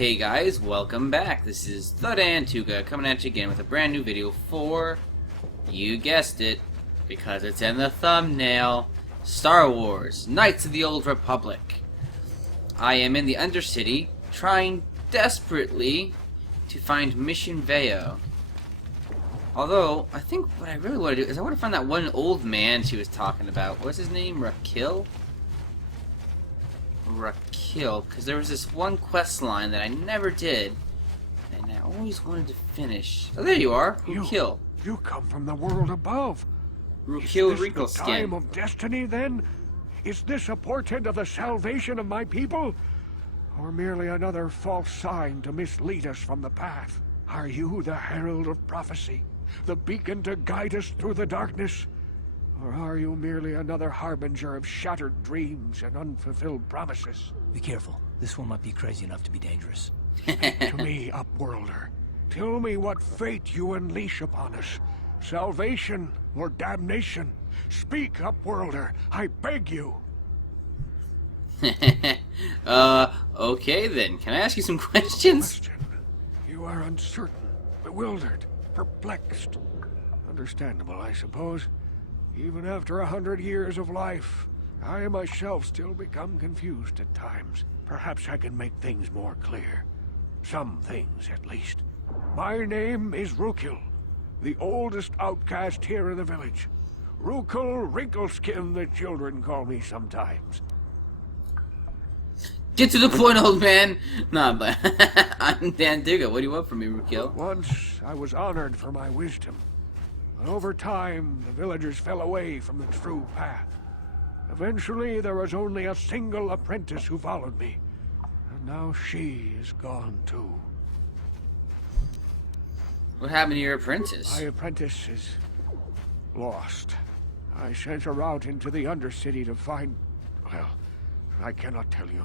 Hey guys, welcome back. This is the Dantuga coming at you again with a brand new video for, you guessed it, because it's in the thumbnail, Star Wars, Knights of the Old Republic. I am in the Undercity, trying desperately to find Mission Veo. Although, I think what I really want to do is I want to find that one old man she was talking about. What's his name? Rakil? Rakil, because there was this one quest line that I never did, and I always wanted to finish. Oh, there you are, Rakil. You come from the world above. Rakil Is this the Wrinkleskin. time of destiny, then? Is this a portent of the salvation of my people? Or merely another false sign to mislead us from the path? Are you the herald of prophecy? The beacon to guide us through the darkness? Or are you merely another harbinger of shattered dreams and unfulfilled promises? Be careful. This one might be crazy enough to be dangerous. Speak to me, Upworlder. Tell me what fate you unleash upon us. Salvation or damnation? Speak, Upworlder. I beg you. Okay then. Can I ask you some questions? Question. You are uncertain, bewildered, perplexed. Understandable, I suppose. Even after 100 years of life, I myself still become confused at times. Perhaps I can make things more clear. Some things, at least. My name is Rukil, the oldest outcast here in the village. Rukil Wrinkleskin, the children call me sometimes. Get to the point, old man! Nah, but I'm Dantuga. What do you want from me, Rukil? Once I was honored for my wisdom. But over time, the villagers fell away from the true path. Eventually, there was only a single apprentice who followed me. And now she is gone too. What happened to your apprentice? My apprentice is lost. I sent her out into the Undercity to find... Well, I cannot tell you.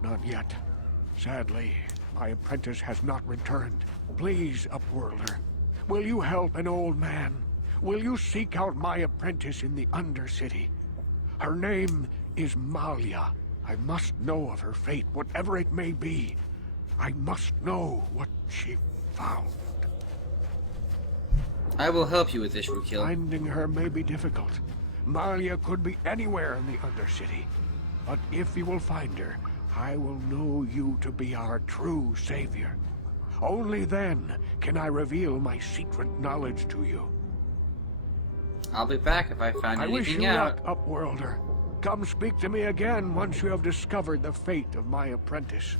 Not yet. Sadly, my apprentice has not returned. Please, Upworlder. Will you help an old man? Will you seek out my apprentice in the Undercity? Her name is Malia. I must know of her fate, whatever it may be. I must know what she found. I will help you with this, Rukil. Finding her may be difficult. Malia could be anywhere in the Undercity. But if you will find her, I will know you to be our true savior. Only then can I reveal my secret knowledge to you. I'll be back if I find I wish anything you out. luck, Upworlder. Come speak to me again once you have discovered the fate of my apprentice.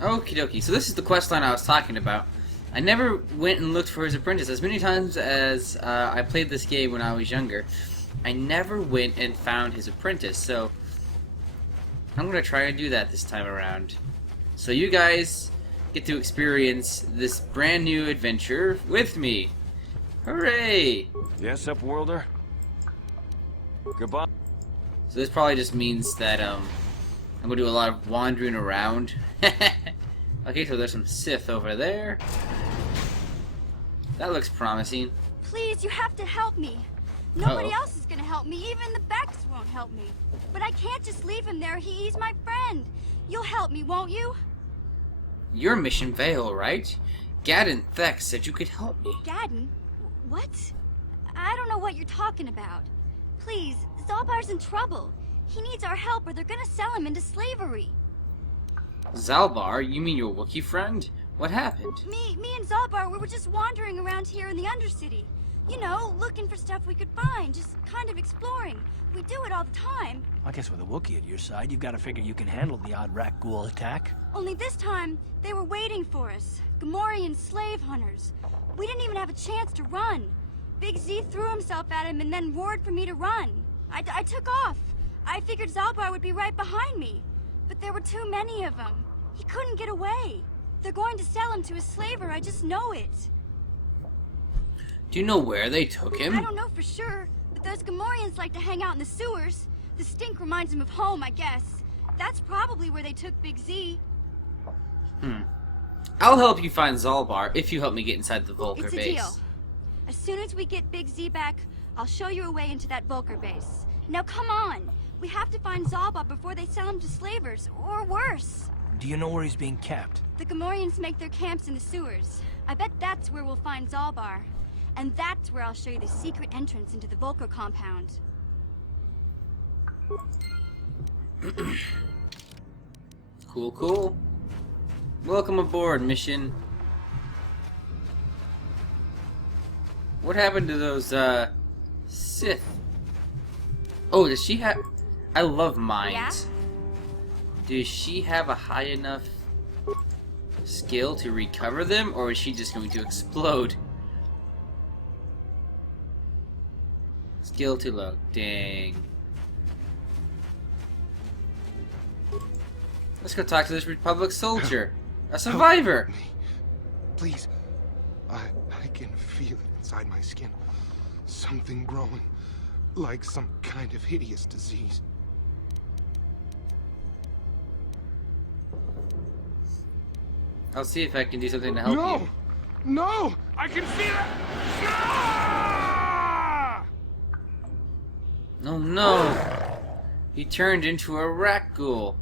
Okie dokie, so this is the quest line I was talking about. I never went and looked for his apprentice. As many times as I played this game when I was younger, I never went and found his apprentice, so I'm going to try and do that this time around. So you guys get to experience this brand new adventure with me. Hooray! Yes, Upworlder? Goodbye. So this probably just means that I'm going to do a lot of wandering around. Okay, so there's some Sith over there. That looks promising. Please, you have to help me. Nobody else is gonna help me. Even the Becks won't help me. But I can't just leave him there. He's my friend. You'll help me, won't you? You're Mission Vale, right? Gadden Thek said you could help me. Gadden? What? I don't know what you're talking about. Please, Zalbar's in trouble. He needs our help or they're gonna sell him into slavery. Zalbar? You mean your Wookiee friend? What happened? Me and Zalbar, we were just wandering around here in the Undercity. You know, looking for stuff we could find, just kind of exploring. We do it all the time. I guess with a Wookiee at your side, you've got to figure you can handle the odd rat ghoul attack. Only this time, they were waiting for us. Gamorrean slave hunters. We didn't even have a chance to run. Big Z threw himself at him and then roared for me to run. I took off. I figured Zalbar would be right behind me. But there were too many of them. He couldn't get away. They're going to sell him to a slaver, I just know it. Do you know where they took him? I don't know for sure, but those Gamorreans like to hang out in the sewers. The stink reminds them of home, I guess. That's probably where they took Big Z. I'll help you find Zalbar if you help me get inside the Vulcar It's a base. deal. As soon as we get Big Z back, I'll show you a way into that Vulcar base. Now come on. We have to find Zalba before they sell him to slavers, or worse. Do you know where he's being kept? The Gamorreans make their camps in the sewers. I bet that's where we'll find Zalbar. And that's where I'll show you the secret entrance into the Volker compound. Cool, cool. Welcome aboard, mission. What happened to those, Sith? Oh, does she have... I love mines. Yeah? Does she have a high enough skill to recover them, or is she just going to explode? Skill too low. Dang. Let's go talk to this Republic soldier. A survivor! Help me. Please. I can feel it inside my skin. Something growing. Like some kind of hideous disease. I'll see if I can do something to help No! you. No! I can feel it! Ah! Oh no! He turned into a rat ghoul.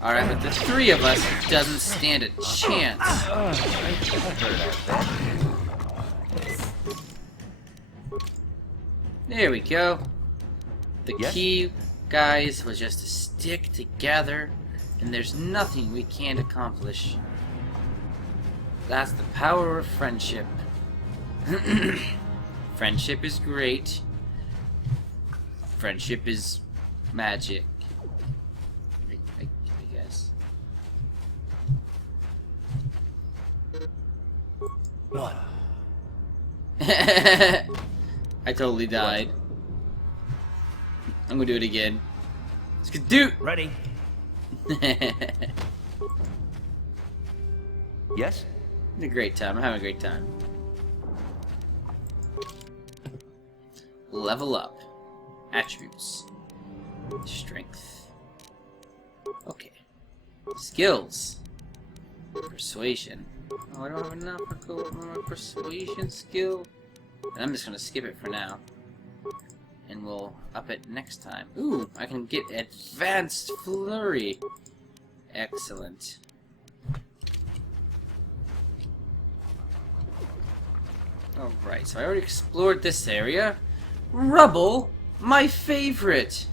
Alright, but the three of us doesn't stand a chance. There we go. The key, guys, was just to stick together, and there's nothing we can't accomplish. That's the power of friendship. Friendship is great. Friendship is magic. I guess. What? I totally died. I'm gonna do it again. Let's go do. Ready? Yes? A great time. I'm having a great time. Level up. Attributes. Strength. Okay. Skills. Persuasion. Oh, I don't have enough for my persuasion skill. And I'm just gonna skip it for now. And we'll up it next time. Ooh, I can get advanced flurry. Excellent. Alright, so I already explored this area. Rubble, my favorite!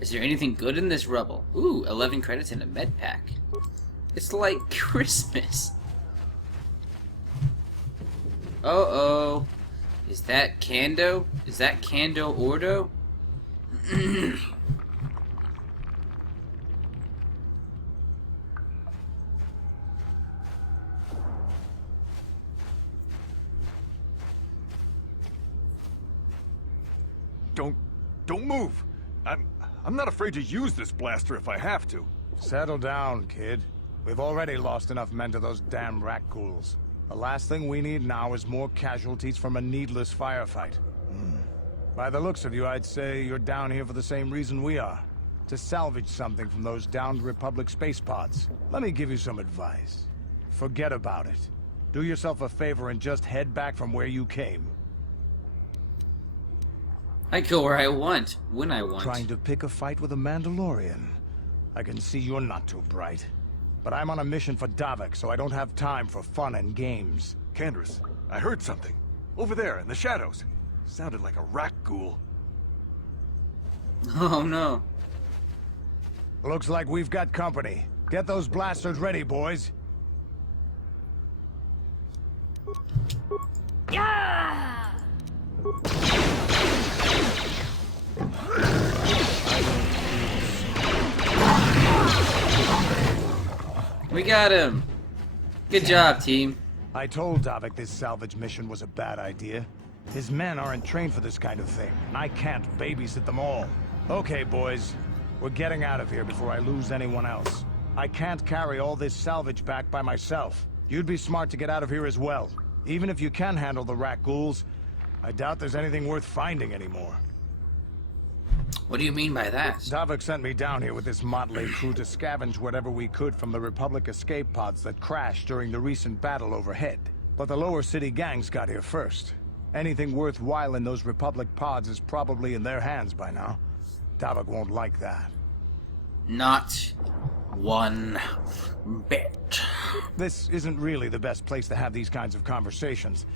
Is there anything good in this rubble? Ooh, 11 credits and a med pack. It's like Christmas. Uh-oh. Is that Kando? Is that Kando Ordo? Don't move. I'm not afraid to use this blaster if I have to. Settle down, kid. We've already lost enough men to those damn rat ghouls. The last thing we need now is more casualties from a needless firefight. By the looks of you, I'd say you're down here for the same reason we are. To salvage something from those downed Republic space pods. Let me give you some advice. Forget about it. Do yourself a favor and just head back from where you came. I go where I want, when I want. Trying to pick a fight with a Mandalorian. I can see you're not too bright. But I'm on a mission for Davik, so I don't have time for fun and games. Candace, I heard something. Over there, in the shadows. Sounded like a rat ghoul. Oh no. Looks like we've got company. Get those blasters ready, boys. Yeah! We got him. Good job, team. I told Davik this salvage mission was a bad idea. His men aren't trained for this kind of thing, and I can't babysit them all. Okay, boys. We're getting out of here before I lose anyone else. I can't carry all this salvage back by myself. You'd be smart to get out of here as well. Even if you can handle the rat ghouls, I doubt there's anything worth finding anymore. What do you mean by that? Davik sent me down here with this motley crew to scavenge whatever we could from the Republic escape pods that crashed during the recent battle overhead. But the lower city gangs got here first. Anything worthwhile in those Republic pods is probably in their hands by now. Davik won't like that. Not one bit. This isn't really the best place to have these kinds of conversations,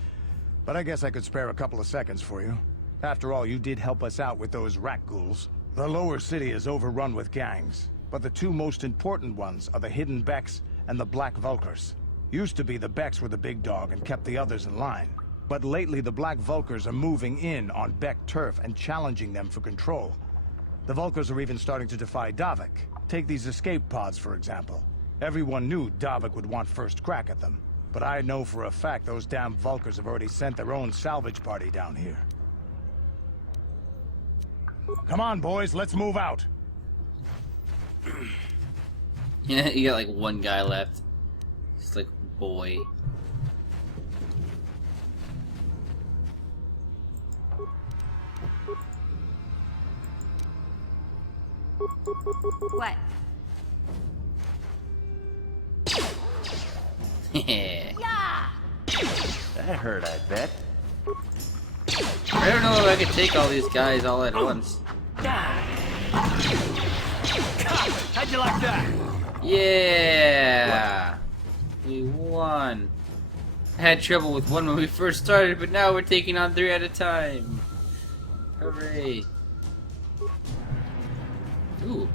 but I guess I could spare a couple of seconds for you. After all, you did help us out with those rat ghouls. The lower city is overrun with gangs, but the two most important ones are the Hidden Becks and the Black Vulkars. Used to be the Becks were the big dog and kept the others in line. But lately the Black Vulkars are moving in on Beck turf and challenging them for control. The Vulkars are even starting to defy Davik. Take these escape pods, for example. Everyone knew Davik would want first crack at them. But I know for a fact those damn Vulkars have already sent their own salvage party down here. Come on, boys, let's move out. Yeah, you got like one guy left. It's like, boy. What? Yeah. That hurt, I bet. I don't know if I could take all these guys all at once. How'd you like that? Yeah! We won. I had trouble with one when we first started, but now we're taking on 3 at a time. Hooray. Ooh.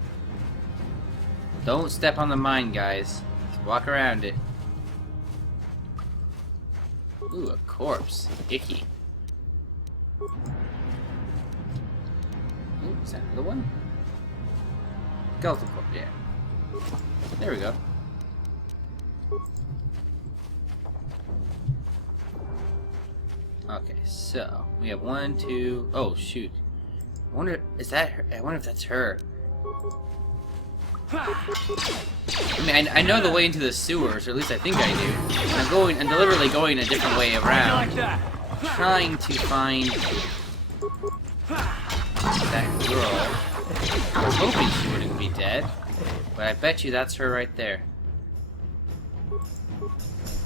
Don't step on the mine, guys. Just walk around it. Ooh, a corpse. Icky. Ooh, is that another one? Skeleton corpse, yeah. There we go. Okay, so we have 1, 2. Oh shoot! I wonder, is that her? I wonder if that's her. I mean, I know the way into the sewers, or at least I think I do. I'm deliberately going a different way around, trying to find that girl. I was hoping she wouldn't be dead, but I bet you that's her right there.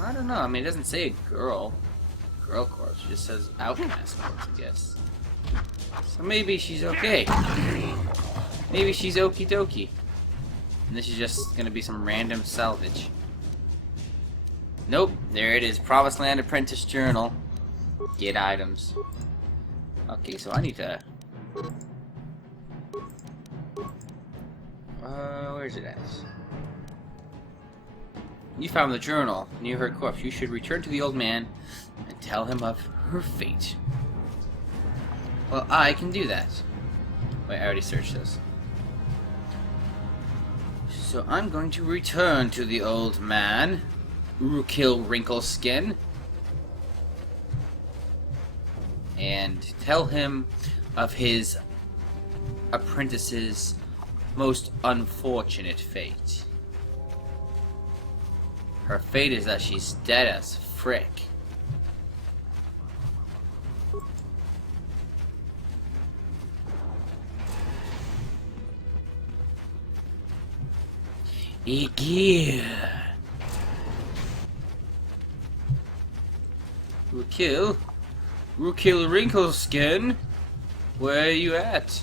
I don't know. I mean, it doesn't say a girl corpse. It just says outcast corpse, I guess. So maybe she's okay. Maybe she's okie dokie. And this is just gonna be some random salvage. Nope, there it is. Promised Land Apprentice Journal. Get items. Okay, so I need to... where's it at? You found the journal near her corpse. You should return to the old man and tell him of her fate. Well, I can do that. Wait, I already searched this. So I'm going to return to the old man, Urukil Wrinkleskin, and tell him of his apprentice's most unfortunate fate. Her fate is that she's dead as frick. Igir. Rukil Wrinkleskin? Where are you at?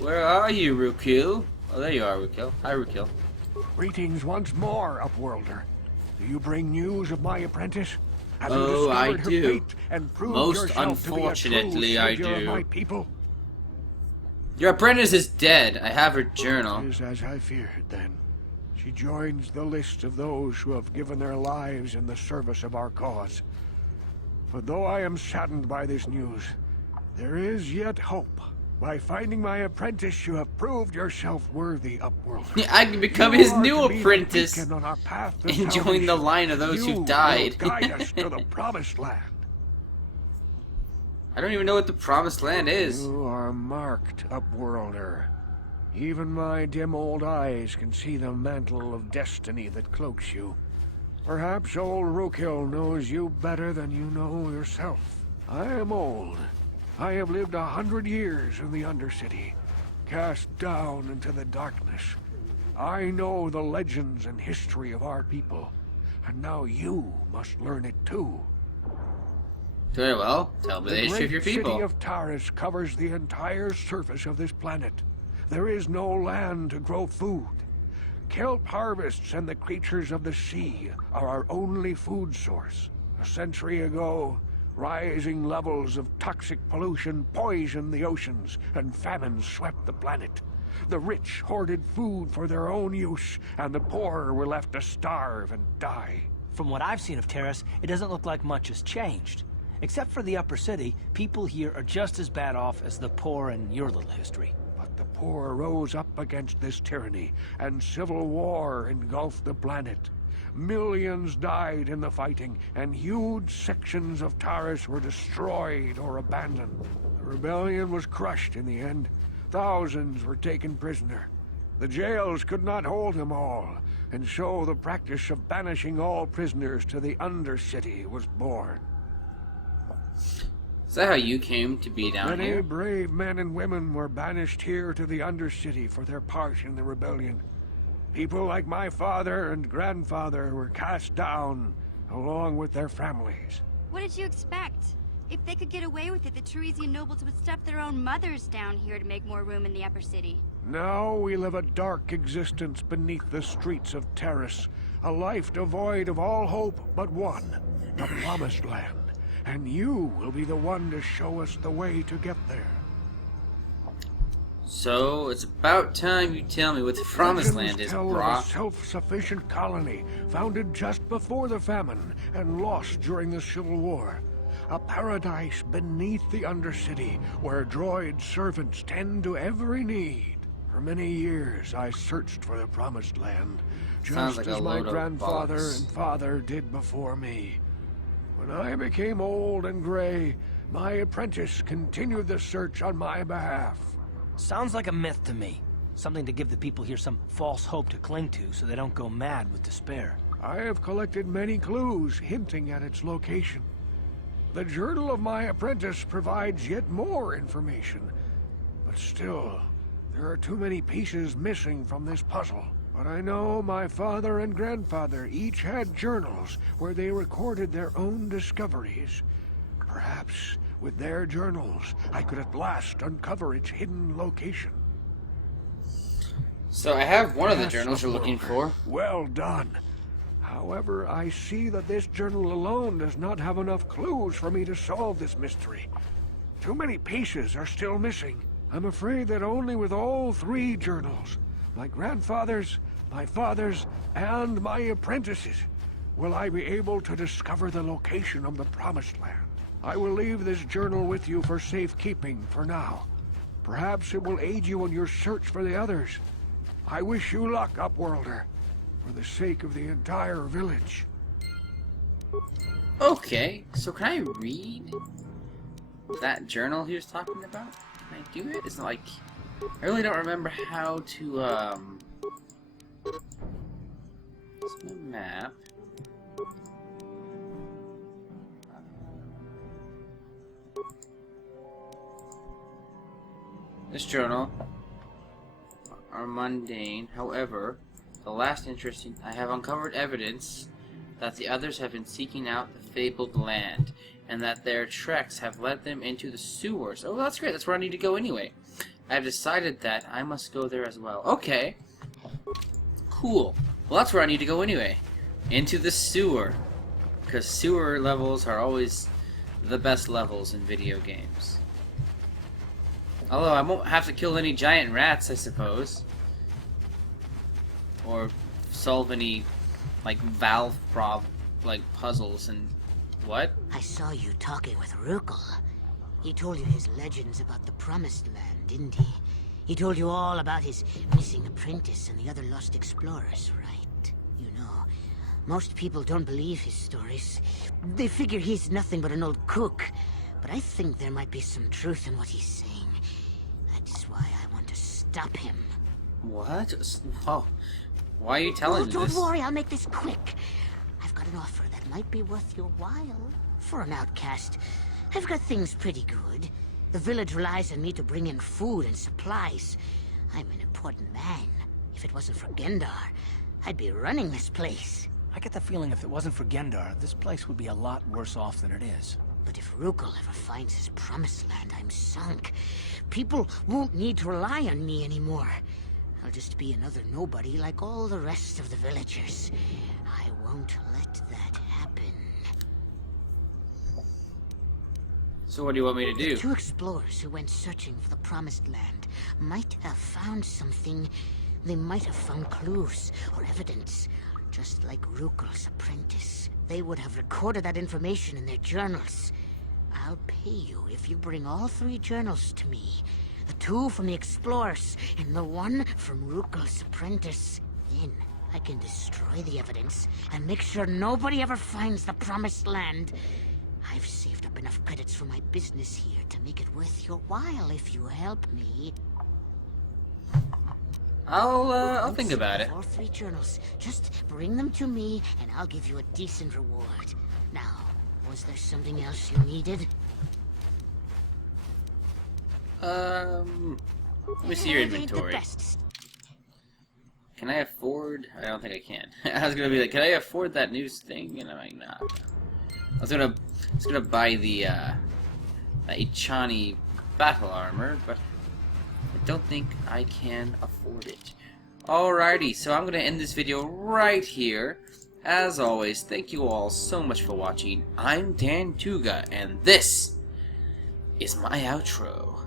Where are you, Rukil? Oh, there you are, Rukil. Hi, Rukil. Greetings once more, Upworlder. Do you bring news of my apprentice? Have you Oh, I discovered her do. fate and proved Most yourself to be a true unfortunately, I savior of do. my people? Your apprentice is dead. I have her journal. It is as I feared, then. She joins the list of those who have given their lives in the service of our cause. But though I am saddened by this news, there is yet hope. By finding my apprentice, you have proved yourself worthy, Upworlder. Yeah, I can become You his are new to be the apprentice beacon on our path to and join the salvation. line of those You who died. will guide us to the promised land. I don't even know what the promised land is. You are marked, Upworlder. Even my dim old eyes can see the mantle of destiny that cloaks you. Perhaps old Rukil knows you better than you know yourself. I am old. I have lived 100 years in the Undercity, cast down into the darkness. I know the legends and history of our people, and now you must learn it too. Very well. Tell me the history of your great people. city of Taris covers the entire surface of this planet. There is no land to grow food. Kelp harvests and the creatures of the sea are our only food source. A century ago, rising levels of toxic pollution poisoned the oceans, and famine swept the planet. The rich hoarded food for their own use, and the poor were left to starve and die. From what I've seen of Terrace, it doesn't look like much has changed. Except for the upper city, people here are just as bad off as the poor in your little history. But the poor rose up against this tyranny, and civil war engulfed the planet. Millions died in the fighting, and huge sections of Taris were destroyed or abandoned. The rebellion was crushed in the end. Thousands were taken prisoner. The jails could not hold them all, and so the practice of banishing all prisoners to the Undercity was born. Is that how you came to be down Many here? brave men and women were banished here to the Undercity for their part in the rebellion. People like my father and grandfather were cast down, along with their families. What did you expect? If they could get away with it, the Teresian nobles would step their own mothers down here to make more room in the upper city. Now we live a dark existence beneath the streets of Terrace, a life devoid of all hope but one, the Promised Land. And you will be the one to show us the way to get there. So, it's about time you tell me what the Promised Land is, Tell of a brah. self-sufficient colony founded just before the famine and lost during the Civil War. A paradise beneath the Undercity where droid servants tend to every need. For many years I searched for the Promised Land, Sounds just like a as my load of grandfather bollocks. and father did before me. When I became old and gray, my apprentice continued the search on my behalf. Sounds like a myth to me. Something to give the people here some false hope to cling to so they don't go mad with despair. I have collected many clues hinting at its location. The journal of my apprentice provides yet more information. But still, there are too many pieces missing from this puzzle. But I know my father and grandfather each had journals where they recorded their own discoveries. Perhaps with their journals, I could at last uncover its hidden location. So, I have one of the Yes, journals you're looking for. Well done. However, I see that this journal alone does not have enough clues for me to solve this mystery. Too many pieces are still missing. I'm afraid that only with all three journals, my grandfather's, my father's, and my apprentice's, will I be able to discover the location of the Promised Land. I will leave this journal with you for safekeeping for now. Perhaps it will aid you in your search for the others. I wish you luck, Upworlder, for the sake of the entire village. Okay, so can I read that journal he was talking about? Can I do it? It's not like... I really don't remember how to, It's my map. This journal are mundane. However, the last interesting, I have uncovered evidence that the others have been seeking out the fabled land, and that their treks have led them into the sewers. Oh, that's great. That's where I need to go anyway. I have decided that I must go there as well. Okay. Cool. Well, that's where I need to go anyway. Into the sewer. Because sewer levels are always the best levels in video games. Although I won't have to kill any giant rats, I suppose. Or solve any, like, valve puzzles and... What? I saw you talking with Rukel. He told you his legends about the Promised Land, didn't he? He told you all about his missing apprentice and the other lost explorers, right? You know, most people don't believe his stories. They figure he's nothing but an old cook. But I think there might be some truth in what he's saying. That's why I want to stop him. What? Oh, why are you telling me Don't this? worry, I'll make this quick. I've got an offer that might be worth your while. For an outcast, I've got things pretty good. The village relies on me to bring in food and supplies. I'm an important man. If it wasn't for Gendar, I'd be running this place. I get the feeling if it wasn't for Gendar, this place would be a lot worse off than it is. But if Rukul ever finds his promised land, I'm sunk. People won't need to rely on me anymore. I'll just be another nobody like all the rest of the villagers. I won't let that happen. So what do you want me to do? The 2 explorers who went searching for the promised land might have found something. They might have found clues or evidence. Just like Rukul's apprentice. They would have recorded that information in their journals. I'll pay you if you bring all 3 journals to me. The 2 from the explorers, and the 1 from Rukul's apprentice. Then I can destroy the evidence and make sure nobody ever finds the promised land. I've saved up enough credits for my business here to make it worth your while if you help me. I'll think about it. All 3 journals. Just bring them to me, and I'll give you a decent reward. Now, was there something else you needed? Let me see your It ain't the inventory. best. Can I afford? I don't think I can. I was gonna be like, can I afford that new thing? And I'm like, nah. I was gonna buy the Ichani battle armor, but I don't think I can afford it. Alrighty, so I'm gonna end this video right here. As always, thank you all so much for watching. I'm Dan Tuga, and this is my outro.